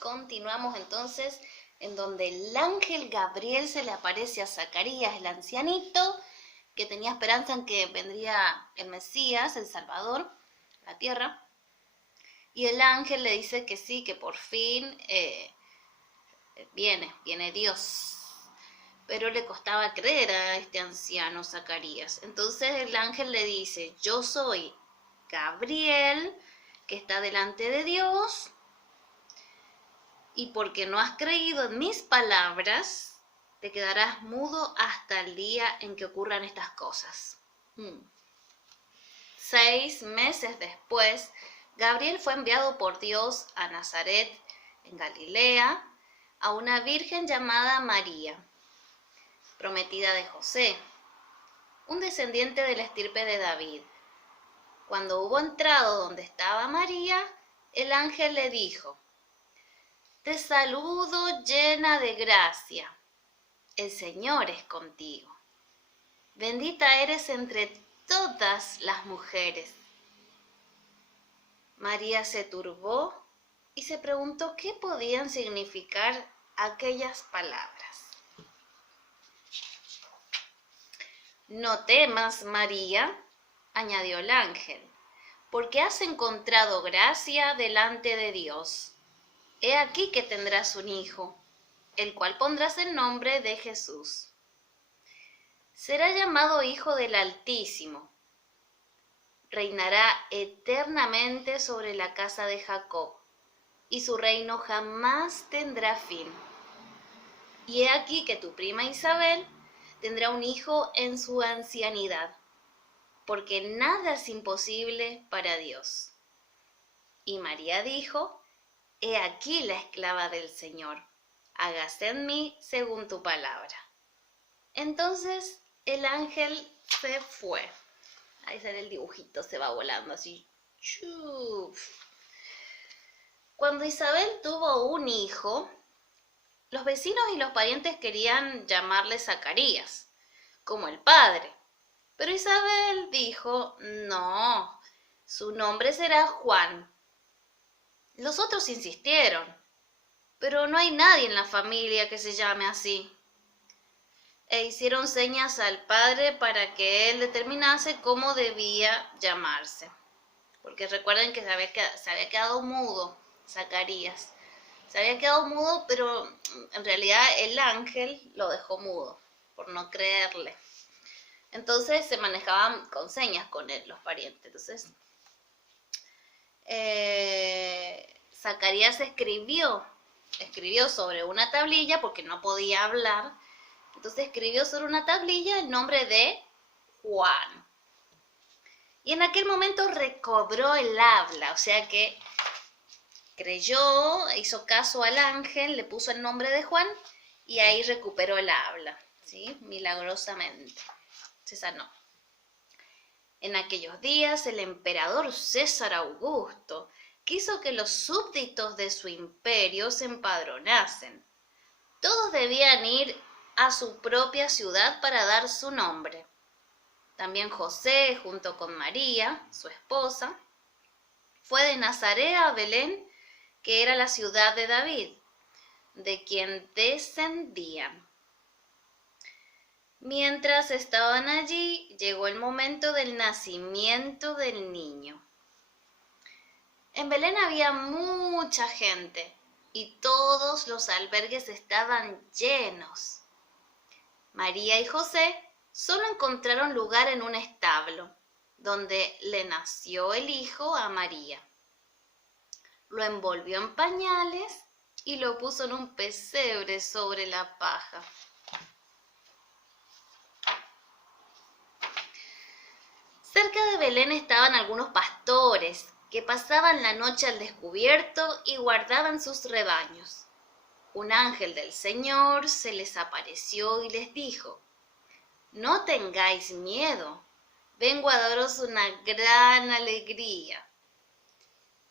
Continuamos entonces en donde el ángel Gabriel se le aparece a Zacarías, el ancianito, que tenía esperanza en que vendría el Mesías, el Salvador, a la tierra. Y el ángel le dice que sí, que por fin viene Dios. Pero le costaba creer a este anciano Zacarías. Entonces el ángel le dice: yo soy Gabriel, que está delante de Dios, y porque no has creído en mis palabras, te quedarás mudo hasta el día en que ocurran estas cosas. 6 meses después, Gabriel fue enviado por Dios a Nazaret, en Galilea, a una virgen llamada María, prometida de José, un descendiente de la estirpe de David. Cuando hubo entrado donde estaba María, el ángel le dijo: te saludo llena de gracia, el Señor es contigo. Bendita eres entre todas las mujeres. María se turbó y se preguntó qué podían significar aquellas palabras. No temas, María, añadió el ángel, porque has encontrado gracia delante de Dios. He aquí que tendrás un hijo, el cual pondrás el nombre de Jesús. Será llamado Hijo del Altísimo. Reinará eternamente sobre la casa de Jacob, y su reino jamás tendrá fin. Y he aquí que tu prima Isabel tendrá un hijo en su ancianidad, porque nada es imposible para Dios. Y María dijo: he aquí la esclava del Señor, hágase en mí según tu palabra. Entonces el ángel se fue. Ahí sale el dibujito, se va volando así. ¡Chuf! Cuando Isabel tuvo un hijo, los vecinos y los parientes querían llamarle Zacarías, como el padre. Pero Isabel dijo: no, su nombre será Juan. Los otros insistieron: pero no hay nadie en la familia que se llame así. E hicieron señas al padre para que él determinase cómo debía llamarse. Porque recuerden que se había quedado mudo Zacarías. Se había quedado mudo, pero en realidad el ángel lo dejó mudo, por no creerle. Entonces se manejaban con señas con él, los parientes. Entonces, Zacarías escribió sobre una tablilla, porque no podía hablar. Entonces escribió sobre una tablilla el nombre de Juan. Y en aquel momento recobró el habla, o sea que creyó, hizo caso al ángel, le puso el nombre de Juan y ahí recuperó el habla, ¿sí? Milagrosamente. Se sanó. En aquellos días el emperador César Augusto quiso que los súbditos de su imperio se empadronasen. Todos debían ir a su propia ciudad para dar su nombre. También José, junto con María, su esposa, fue de Nazaret a Belén, que era la ciudad de David, de quien descendían. Mientras estaban allí, llegó el momento del nacimiento del niño. En Belén había mucha gente y todos los albergues estaban llenos. María y José solo encontraron lugar en un establo, donde le nació el hijo a María. Lo envolvió en pañales y lo puso en un pesebre sobre la paja. Cerca de Belén estaban algunos pastores que pasaban la noche al descubierto y guardaban sus rebaños. Un ángel del Señor se les apareció y les dijo: no tengáis miedo, vengo a daros una gran alegría.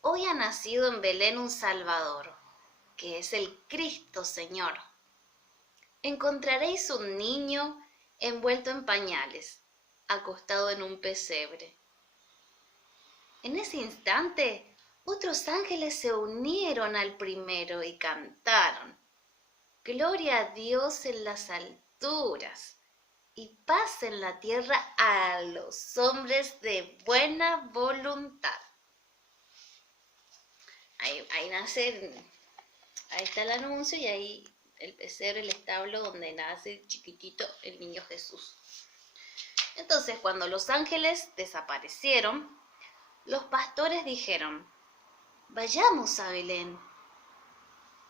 Hoy ha nacido en Belén un Salvador, que es el Cristo Señor. Encontraréis un niño envuelto en pañales, acostado en un pesebre. En ese instante, otros ángeles se unieron al primero y cantaron: Gloria a Dios en las alturas y paz en la tierra a los hombres de buena voluntad. Ahí nace, ahí está el anuncio y ahí el pesebre, el establo donde nace chiquitito el niño Jesús. Entonces, cuando los ángeles desaparecieron, los pastores dijeron: vayamos a Belén.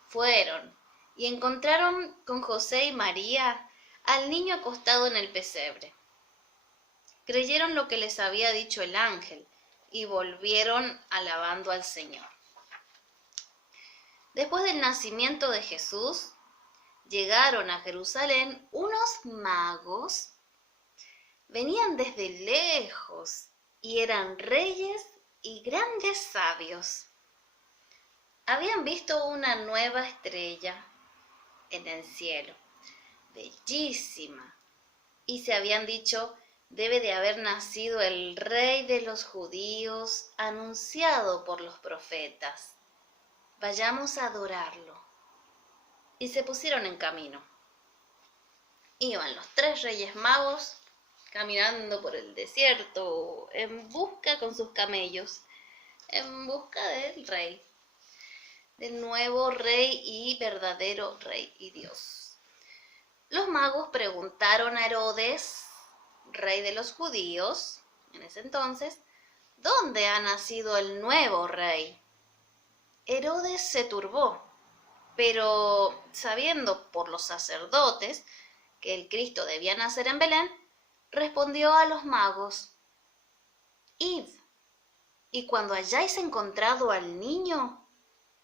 Fueron y encontraron con José y María al niño acostado en el pesebre. Creyeron lo que les había dicho el ángel y volvieron alabando al Señor. Después del nacimiento de Jesús, llegaron a Jerusalén unos magos. Venían desde lejos y eran reyes y grandes sabios. Habían visto una nueva estrella en el cielo, bellísima, y se habían dicho: debe de haber nacido el rey de los judíos, anunciado por los profetas. Vayamos a adorarlo. Y se pusieron en camino. Iban los 3 reyes magos caminando por el desierto en busca con sus camellos, en busca del rey, del nuevo rey y verdadero rey y Dios. Los magos preguntaron a Herodes, rey de los judíos, en ese entonces, ¿dónde ha nacido el nuevo rey? Herodes se turbó, pero sabiendo por los sacerdotes que el Cristo debía nacer en Belén, respondió a los magos: id, y cuando hayáis encontrado al niño,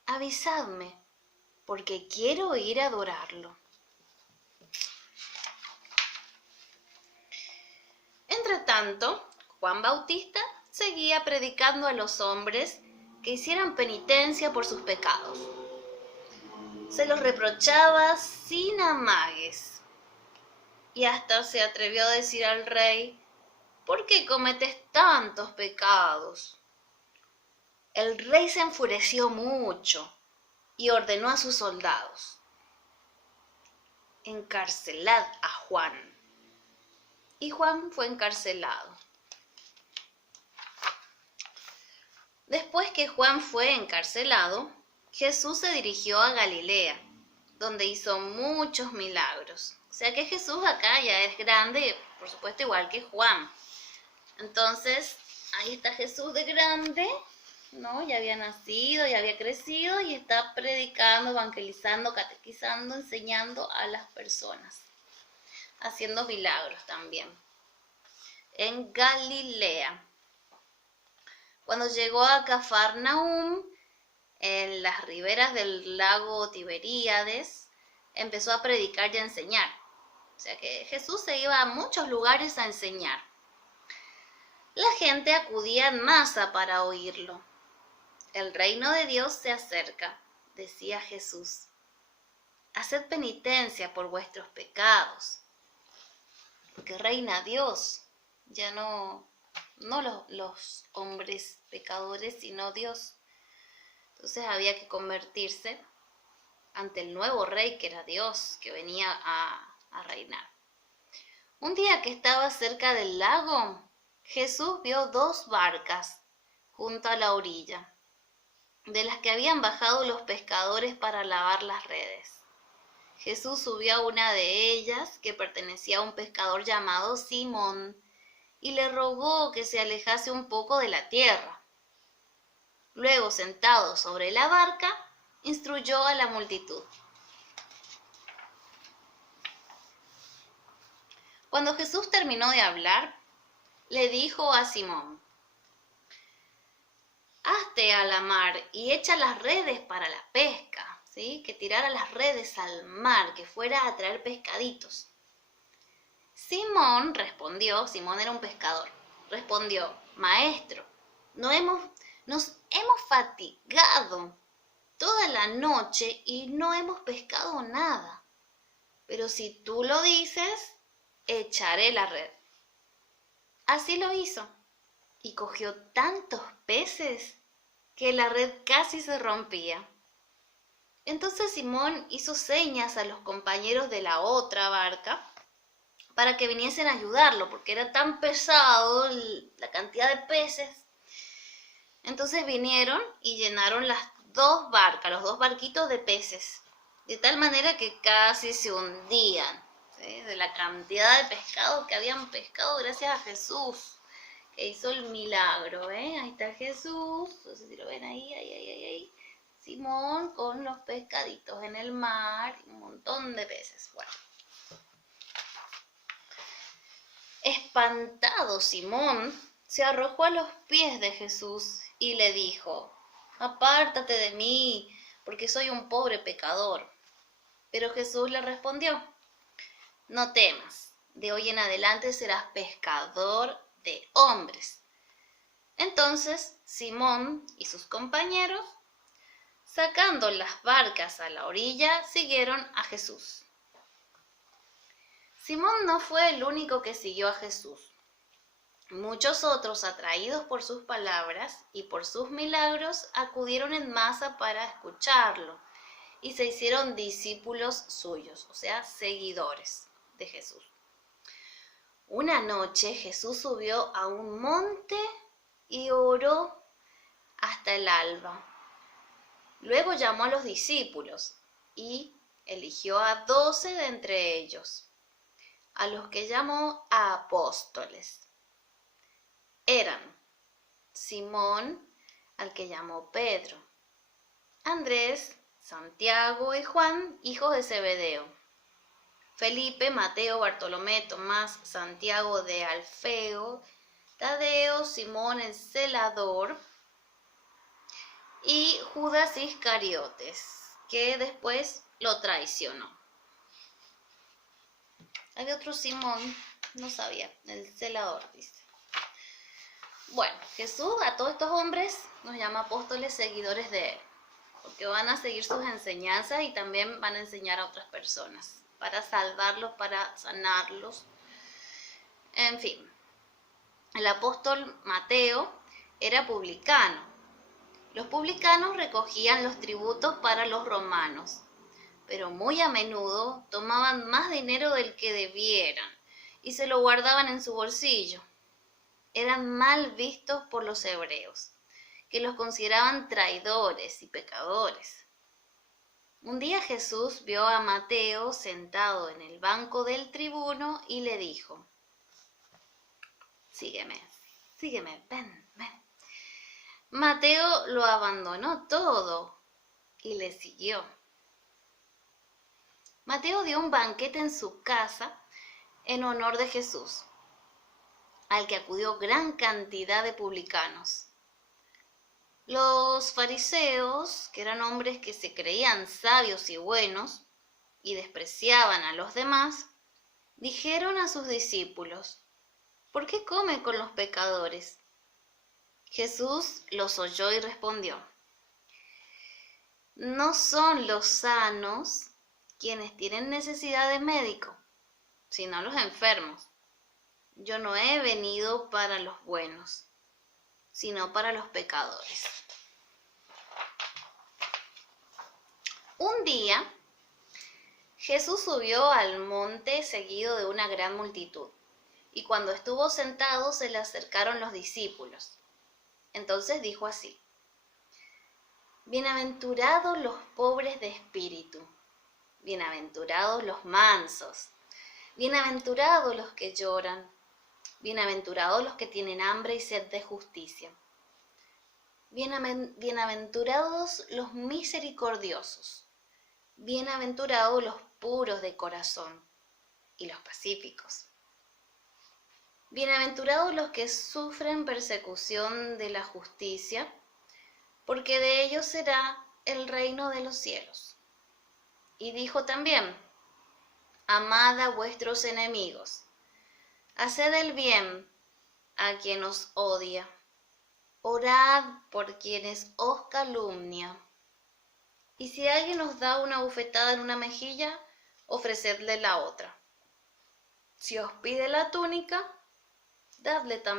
avisadme, porque quiero ir a adorarlo. Entretanto, Juan Bautista seguía predicando a los hombres que hicieran penitencia por sus pecados. Se los reprochaba sin amagues y hasta se atrevió a decir al rey: ¿por qué cometes tantos pecados? El rey se enfureció mucho y ordenó a sus soldados: encarcelad a Juan. Y Juan fue encarcelado. Después que Juan fue encarcelado, Jesús se dirigió a Galilea, donde hizo muchos milagros. O sea que Jesús acá ya es grande, por supuesto igual que Juan. Entonces, ahí está Jesús de grande, ¿no? Ya había nacido, ya había crecido y está predicando, evangelizando, catequizando, enseñando a las personas, haciendo milagros también. En Galilea. Cuando llegó a Cafarnaúm, en las riberas del lago Tiberíades, empezó a predicar y a enseñar. O sea que Jesús se iba a muchos lugares a enseñar. La gente acudía en masa para oírlo. El reino de Dios se acerca, decía Jesús. Haced penitencia por vuestros pecados, porque reina Dios, ya no los hombres pecadores, sino Dios. Entonces había que convertirse ante el nuevo rey que era Dios, que venía a reinar. Un día que estaba cerca del lago, Jesús vio 2 barcas junto a la orilla, de las que habían bajado los pescadores para lavar las redes. Jesús subió a una de ellas, que pertenecía a un pescador llamado Simón, y le rogó que se alejase un poco de la tierra. Luego, sentado sobre la barca, instruyó a la multitud. Cuando Jesús terminó de hablar, le dijo a Simón: hazte a la mar y echa las redes para la pesca, ¿sí? Que tirara las redes al mar, que fuera a traer pescaditos. Simón era un pescador, respondió: maestro, nos hemos fatigado toda la noche y no hemos pescado nada. Pero si tú lo dices, echaré la red. Así lo hizo y cogió tantos peces que la red casi se rompía. Entonces Simón hizo señas a los compañeros de la otra barca para que viniesen a ayudarlo, porque era tan pesado la cantidad de peces. Entonces vinieron y llenaron las dos barcas, los dos barquitos de peces, de tal manera que casi se hundían, ¿sí? De la cantidad de pescado que habían pescado gracias a Jesús, que hizo el milagro, ¿eh? Ahí está Jesús, no sé si lo ven ahí. Simón con los pescaditos en el mar, un montón de peces. Bueno. Espantado Simón se arrojó a los pies de Jesús y le dijo: «Apártate de mí, porque soy un pobre pecador». Pero Jesús le respondió: «No temas, de hoy en adelante serás pescador de hombres». Entonces Simón y sus compañeros, sacando las barcas a la orilla, siguieron a Jesús. Simón no fue el único que siguió a Jesús. Muchos otros, atraídos por sus palabras y por sus milagros, acudieron en masa para escucharlo y se hicieron discípulos suyos, o sea, seguidores de Jesús. Una noche Jesús subió a un monte y oró hasta el alba. Luego llamó a los discípulos y eligió a 12 de entre ellos, a los que llamó apóstoles. Eran Simón, al que llamó Pedro, Andrés, Santiago y Juan, hijos de Zebedeo, Felipe, Mateo, Bartolomé, Tomás, Santiago de Alfeo, Tadeo, Simón el celador y Judas Iscariotes, que después lo traicionó. Había otro Simón, no sabía, el celador, dice. Bueno, Jesús a todos estos hombres nos llama apóstoles, seguidores de él, porque van a seguir sus enseñanzas y también van a enseñar a otras personas, para salvarlos, para sanarlos. En fin, el apóstol Mateo era publicano. Los publicanos recogían los tributos para los romanos, pero muy a menudo tomaban más dinero del que debieran y se lo guardaban en su bolsillo. Eran mal vistos por los hebreos, que los consideraban traidores y pecadores. Un día Jesús vio a Mateo sentado en el banco del tribuno y le dijo: sígueme, ven. Mateo lo abandonó todo y le siguió. Mateo dio un banquete en su casa en honor de Jesús, al que acudió gran cantidad de publicanos. Los fariseos, que eran hombres que se creían sabios y buenos y despreciaban a los demás, dijeron a sus discípulos: ¿por qué come con los pecadores? Jesús los oyó y respondió: no son los sanos quienes tienen necesidad de médico, sino los enfermos. Yo no he venido para los buenos, sino para los pecadores. Un día, Jesús subió al monte seguido de una gran multitud, y cuando estuvo sentado se le acercaron los discípulos. Entonces dijo así: bienaventurados los pobres de espíritu, bienaventurados los mansos, bienaventurados los que lloran, bienaventurados los que tienen hambre y sed de justicia, bienaventurados los misericordiosos, bienaventurados los puros de corazón y los pacíficos. Bienaventurados los que sufren persecución de la justicia, porque de ellos será el reino de los cielos. Y dijo también: amad a vuestros enemigos, haced el bien a quien os odia, orad por quienes os calumnian. Y si alguien os da una bofetada en una mejilla, ofrecedle la otra. Si os pide la túnica, dadle también